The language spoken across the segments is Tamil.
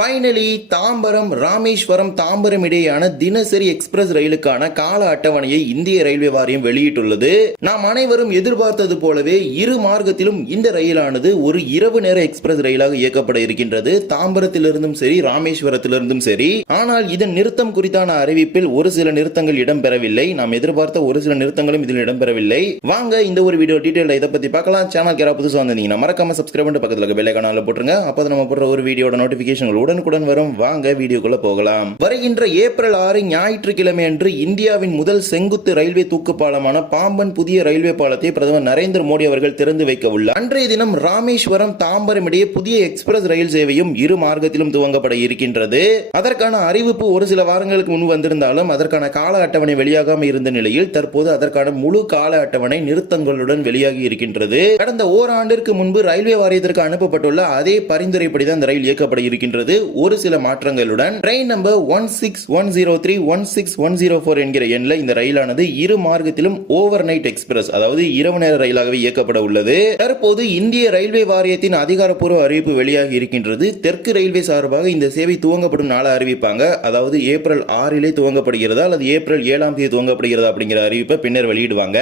ஃபைனலி தாம்பரம் ராமேஸ்வரம் தாம்பரம் இடையேயான தினசரி எக்ஸ்பிரஸ் ரயிலுக்கான கால அட்டவணையை இந்திய ரயில்வே வாரியம் வெளியிட்டுள்ளது. நாம் அனைவரும் எதிர்பார்த்தது போலவே இரு மார்க்கத்திலும் இந்த ரயிலானது ஒரு இரவு நேர எக்ஸ்பிரஸ் ரயிலாக இயக்கப்பட இருக்கின்றது. தாம்பரத்திலிருந்தும் சரி ராமேஸ்வரத்திலிருந்தும் சரி. ஆனால் இதன் நிறுத்தம் குறித்தான அறிவிப்பில் ஒரு சில நிறுத்தங்கள் இடம்பெறவில்லை. நாம் எதிர்பார்த்த ஒரு சில நிறுத்தங்களும் இதில் இடம்பெறவில்லை. வாங்க இந்த ஒரு வீடியோ டீட்டெயில் இதை பத்தி பார்க்கலாம். சேனல் யாராவது புதுசாக வந்திருந்தீங்கன்னா மறக்காம சப்ஸ்கிரைப் பண்ணிட்டு பக்கத்தில் இருக்க போட்டுருங்க. அப்போ நம்ம போடுற ஒரு வீடியோட நோட்டிபிகேஷன் உடனுக்குடன் வரும். வாங்க வீடியோக்குள்ள போகலாம். வருகின்ற ஏப்ரல் ஆறு ஞாயிற்றுக்கிழமை அன்று இந்தியாவின் முதல் செங்குத்து ரயில்வே தூக்கு பாலமான பாம்பன் புதிய ரயில்வே பாலத்தை பிரதமர் நரேந்திர மோடி அவர்கள் திறந்து வைக்க உள்ளார். அன்றைய தினம் ராமேஸ்வரம் தாம்பரம் இடையே புதிய எக்ஸ்பிரஸ் ரயில் சேவையும் இரு மார்க்கத்திலும் துவங்கப்பட இருக்கின்றது. அதற்கான அறிவிப்பு ஒரு சில வாரங்களுக்கு முன் வந்திருந்தாலும் அதற்கான கால அட்டவணை வெளியாகாமல் இருந்த நிலையில் தற்போது அதற்கான முழு கால அட்டவணை நிறுத்தங்களுடன் வெளியாகி இருக்கின்றது. கடந்த ஓராண்டிற்கு முன்பு ரயில்வே வாரியத்திற்கு அனுப்பப்பட்டுள்ள அதே பரிந்துரைப்படி தான் இந்த ரயில் இயக்கப்பட இருக்கின்றது. ஒரு சில மாற்றங்களுடன் train number one six one zero three one six one zero four என்கிற எண்ணில் இந்த ரயிலானது இரு மார்க்கத்திலும் ஓவர் நைட் எக்ஸ்பிரஸ் அதாவது இரவு நேர ரயிலாகவே இயக்கப்பட உள்ளது. தற்போது இந்திய ரயில்வே வாரியத்தின் அதிகாரப்பூர்வ அறிவிப்பு வெளியாகி இருக்கின்றது. தெற்கு ரயில்வே சார்பாக இந்த சேவை துவங்கப்படும் நாளை அறிவிப்பாங்க. அதாவது ஏப்ரல் ஆறிலே துவங்கப்படுகிறதா அல்லது ஏப்ரல் ஏழாம் தேதி துவங்கப்படுகிறதா அப்படிங்கிற அறிவிப்பை பின்னர் வெளியிடுவாங்க.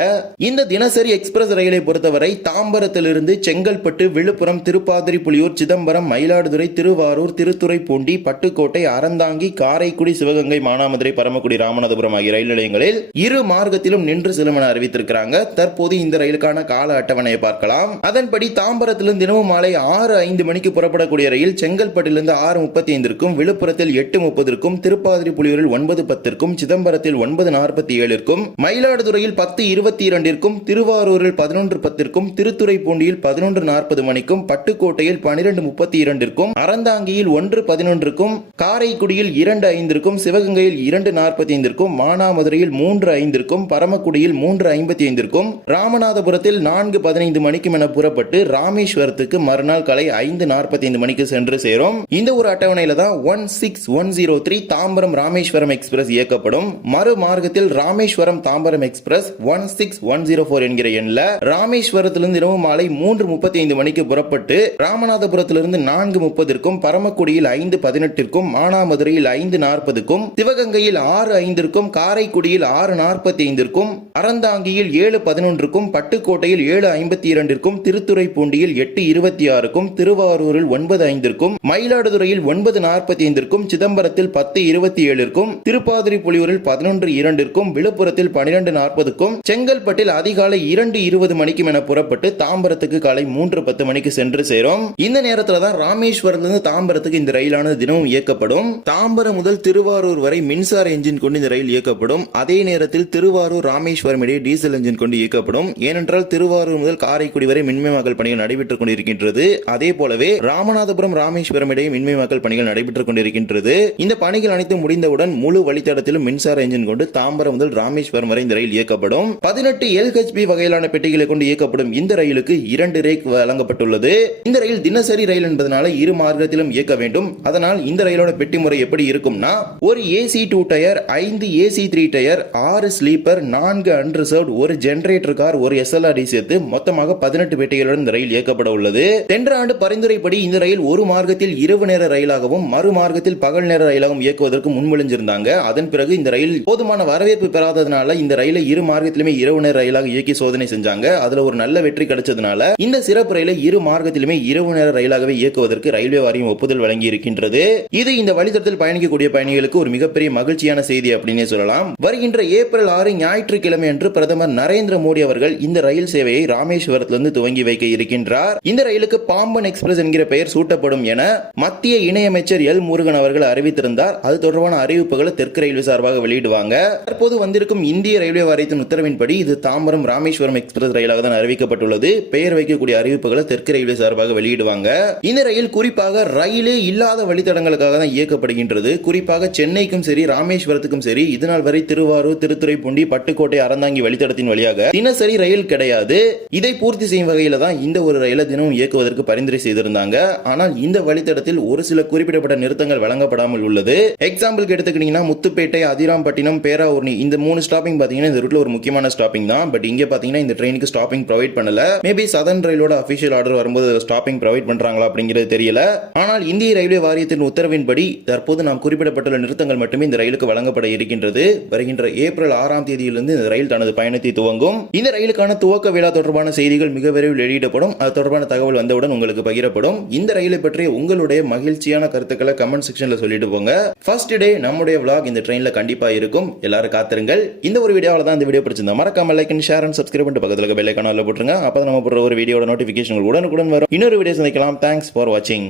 இந்த தினசரி எக்ஸ்பிரஸ் ரயிலை பொறுத்தவரை தாம்பரத்திலிருந்து செங்கல்பட்டு விழுப்புரம் திருப்பாதிரி புலியூர் சிதம்பரம் மயிலாடுதுறை திருவாரூர் திரு திருத்துறைப்பூண்டி பட்டுக்கோட்டை அறந்தாங்கி காரைக்குடி சிவகங்கை மானாமதுரை பரமக்குடி ராமநாதபுரம் ஆகிய ரயில் நிலையங்களில் இரு மார்க்கத்திலும் நின்று செல்லும் என அறிவித்திருக்கிறாங்க. தற்போது இந்த ரயிலுக்கான கால அட்டவணையை பார்க்கலாம். அதன்படி தாம்பரத்திலிருந்து தினமும் மாலை ஆறு ஐந்து மணிக்கு புறப்படக்கூடிய ரயில் செங்கல்பட்டிலிருந்து ஆறு முப்பத்தி ஐந்திற்கும் விழுப்புரத்தில் எட்டு முப்பதற்கும் திருப்பாதிரி புலியூரில் ஒன்பது பத்திற்கும் சிதம்பரத்தில் ஒன்பது நாற்பத்தி ஏழிற்கும் மயிலாடுதுறையில் பத்து இருபத்தி இரண்டிற்கும் திருவாரூரில் பதினொன்று பத்திற்கும் திருத்துறைப்பூண்டியில் பதினொன்று நாற்பது மணிக்கும் பட்டுக்கோட்டையில் பனிரெண்டு முப்பத்தி இரண்டிற்கும் அறந்தாங்கியில் ஒன்று ஒன்று பதினொன்றுக்கும் காரைக்குடியில் இரண்டு ஐந்திற்கும் சிவகங்கையில் இரண்டு நாற்பத்தி ஐந்திற்கும் மானாமதுரையில் மூன்று ஐந்திற்கும் பரமக்குடியில் மூன்று ஐம்பத்தி ஐந்திற்கும் ராமநாதபுரத்தில் நான்கு பதினைந்து மணிக்கும் என புறப்பட்டு ராமேஸ்வரத்துக்கு மறுநாள் காலை ஐந்து நாற்பத்தி ஐந்து மணிக்கு சென்று சேரும். இந்த ஒரு அட்டவணையில தான் one six one zero three Tambaram Rameswaram express இயக்கப்படும். மறு மார்க்கத்தில் Rameswaram Tambaram express one six one zero four என்கிற எண்ணில் ராமேஸ்வரத்திலிருந்து இரவு மாலை மூன்று முப்பத்தி ஐந்து மணிக்கு புறப்பட்டு ராமநாதபுரத்திலிருந்து நான்கு முப்பதற்கும் பரமக்குடியில் ஐந்து பதினெட்டிற்கும் மானாமதுரையில் ஐந்து நாற்பதுக்கும் சிவகங்கையில் ஆறு ஐந்திற்கும் காரைக்குடியில் ஆறு நாற்பத்தி ஐந்திற்கும் அறந்தாங்கியில் ஏழு பதினொன்றுக்கும் பட்டுக்கோட்டையில் ஏழு ஐம்பத்தி இரண்டிற்கும் திருத்துறைப்பூண்டியில் எட்டு இருபத்தி ஆறுக்கும் திருவாரூரில் ஒன்பது ஐந்திற்கும் மயிலாடுதுறையில் ஒன்பது நாற்பத்தி ஐந்திற்கும் சிதம்பரத்தில் பத்து இருபத்தி ஏழிற்கும் திருப்பாதிரி புலியூரில் பதினொன்று இரண்டிற்கும் விழுப்புரத்தில் பனிரெண்டு நாற்பதுக்கும் செங்கல்பட்டில் அதிகாலை இரண்டு இருபது மணிக்கும் என புறப்பட்டு தாம்பரத்துக்கு காலை மூன்று பத்து மணிக்கு சென்று சேரும். இந்த நேரத்தில் தான் ராமேஸ்வரத்திலிருந்து தாம்பரத்துக்கு இந்த ரயிலானது தினமும் இயக்கப்படும். தாம்பரம் முதல் திருவாரூர் வரை மின்சார என்ஜின் கொண்டு இந்த ரயில் இயக்கப்படும். அதே நேரத்தில் திருவாரூர் ராமேஸ்வரம் இடையே டீசல் என்ஜின் கொண்டு இயக்கப்படும். ஏனென்றால் திருவாரூர் முதல் காரைக்குடி வரை மின்மயமாக்கல் பணிகள் நடைபெற்றுக் கொண்டிருக்கின்றது. அதே போலவே ராமநாதபுரம் ராமேஸ்வரம் இடையே மின்மயமாக்கல் பணிகள் நடைபெற்றுக் கொண்டிருக்கின்றது. இந்த பணிகள் அனைத்தும் முடிந்தவுடன் முழு வழித்தடத்திலும் மின்சார என்ஜின் கொண்டு தாம்பரம் முதல் ராமேஸ்வரம் வரை இந்த ரயில் இயக்கப்படும். பதினெட்டு எல்ஹெச்பி வகையிலான பெட்டிகளை கொண்டு இயக்கப்படும் இந்த ரயிலுக்கு இரண்டு ரேக் வழங்கப்பட்டுள்ளது. இந்த ரயில் தினசரி ரயில் என்பதனால இரு மார்க்கத்திலும் இயக்க வேண்டும். அதனால் இந்த ரயிலோட பெட்டி முறை எப்படி இருக்கும்னா ஒரு ஏசி டூ டயர் ஐந்து ஏசி த்ரீ டயர் ஆறு ஸ்லீப்பர் நான்கு அன்ரிசர்வ் ஒரு ஜென்ரேட்டர் கார் ஒரு எஸ்எல்ஆர்டி சேர்த்து மொத்தமாக பதினெட்டு பெட்டிகளுடன் இந்த ரயில் இயக்கப்பட உள்ளது. சென்ற ஆண்டு பரிந்துரைப்படி இந்த ரயில் ஒரு மார்க்கத்தில் இரவு நேர ரயிலாகவும் மறு மார்க்கத்தில் பகல் நேர ரயிலாகவும் இயக்குவதற்கு முன்மொழிஞ்சிருந்தாங்க. அதன் பிறகு இந்த ரயில் போதுமான வரவேற்பு பெறாததுனால இந்த ரயிலை இரு மார்க்கத்திலுமே இரவு நேர ரயிலாக இயக்கி சோதனை செஞ்சாங்க. அதுல ஒரு நல்ல வெற்றி கிடைச்சதுனால இந்த சிறப்பு ரயிலை இரு மார்க்கத்திலுமே இரவு நேர ரயிலாகவே இயக்குவதற்கு ரயில்வே வாரியம் ஒப்புதல் வழங்கி இருக்கின்றது. இது இந்த வழித்தடத்தில் பயணிக்கக்கூடிய பயணிகளுக்கு ஒரு மிகப்பெரிய மகிழ்ச்சியான செய்தி அப்படின்னே சொல்லலாம். வருகின்ற ஏப்ரல் ஆறு ஞாயிற்றுக்கிழமை அன்று பிரதமர் நரேந்திர மோடி அவர்கள் இந்த ரயில் சேவையை ராமேஸ்வரத்திலிருந்து துவங்கி வைக்க இருக்கின்றார். இந்த ரயிலுக்கு பாம்பன் எக்ஸ்பிரஸ் என்கிற பெயர் சூட்டப்படும் என மத்திய இணையமைச்சர் எல் முருகன் அவர்கள் அறிவித்திருந்தார். அது தொடர்பான அறிவிப்புகளை தெற்கு ரயில்வே சார்பாக வெளியிடுவாங்க. தற்போது வந்திருக்கும் இந்திய ரயில்வே வாரியத்தின் உத்தரவின்படி இது தாம்பரம் ராமேஸ்வரம் எக்ஸ்பிரஸ் ரயிலாக தான் அறிவிக்கப்பட்டுள்ளது. பெயர் வைக்கக்கூடிய அறிவிப்புகளை தெற்கு ரயில்வே சார்பாக வெளியிடுவாங்க. இந்த ரயில் குறிப்பாக ரயிலே இல்லாத வழித்தடங்களுக்காக தான் இயக்கப்படுகின்றது. குறிப்பாக சென்னைக்கும் சரி ராமேஸ்வரத்துக்கும் சரி இதுநாள் வரை திருவாரூர் திருத்துறைப்பூண்டி பட்டுக்கோட்டை அறந்தாங்கி வழித்தடத்தின் வழியாக தினசரி ரயில் கிடையாது. இதை பூர்த்தி செய்யும் வகையில தான் இந்த ஒரு ரயிலை தினமும் இயக்குவதற்கு பரிந்துரை செய்திருந்தாங்க. ஆனால் இந்த வழித்தடத்தில் ஒரு சில குறிப்பிடப்பட்ட நிறுத்தங்கள் வழங்கப்படாமல் உள்ளது. எக்ஸாம்பிளுக்கு எடுத்துக்கிட்டீங்கன்னா முத்துப்பேட்டை அதிராம்பட்டினம் பேராவூர்ணி இந்த மூணு ஸ்டாப்பிங் பாத்தீங்கன்னா இந்த ரூட்ல ஒரு முக்கியமான ஸ்டாப்பிங் தான். பட் இங்க பாத்தீங்கன்னா இந்த ட்ரெயினுக்கு ஸ்டாப்பிங் ப்ரொவைட் பண்ணல. மேபி சதன் ரயிலோட அபிஷியல் ஆர்டர் வரும்போது ஸ்டாப்பிங் ப்ரொவைட் பண்றாங்களா அப்படிங்கிறது தெரியல. ஆனால் இந்திய ரயில்வே வாரியத்தின் உத்தரவின்படி தற்போது நாம் குறிப்பிடப்பட்டுள்ள நிறுத்தங்கள் மட்டுமே இந்த ரயிலுக்கு வழங்கப்பட இருக்கின்றது. வருகின்ற ஏப்ரல் ஆறாம் தேதியிலிருந்து இந்த ரயில் தனது பயணத்தை துவங்கும். இந்த ரயிலுக்கான துவக்க விழா தொடர்பான செய்திகள் மிக விரைவில் வெளியிடப்படும். அது தொடர்பான தகவல் வந்தவுடன் உங்களுக்கு பகிரப்படும். இந்த ரயிலை பற்றிய உங்களுடைய மகிழ்ச்சியான கருத்துக்களை கமெண்ட் செக்ஷன்ல சொல்லிட்டு போங்க. ஃபர்ஸ்ட் டே நம்முடைய விளாக் இந்த ட்ரெயின்ல கண்டிப்பா இருக்கும். எல்லாரும் காத்திருங்கள். இந்த ஒரு வீடியோவில் தான் இந்த வீடியோ பிடிச்சிருந்தா மறக்காம like and share and subscribe பண்ணிட்டு பக்கத்தில் பெல் ஐக்கான போட்டுருங்க. அப்போ நம்ம போடுற ஒரு வீடியோட நோட்டிஃபிகேஷன் உடனுக்குடன் வரும். இன்னொரு வீடியோ சந்திக்கலாம். தேங்க்ஸ் ஃபார் வாட்சிங்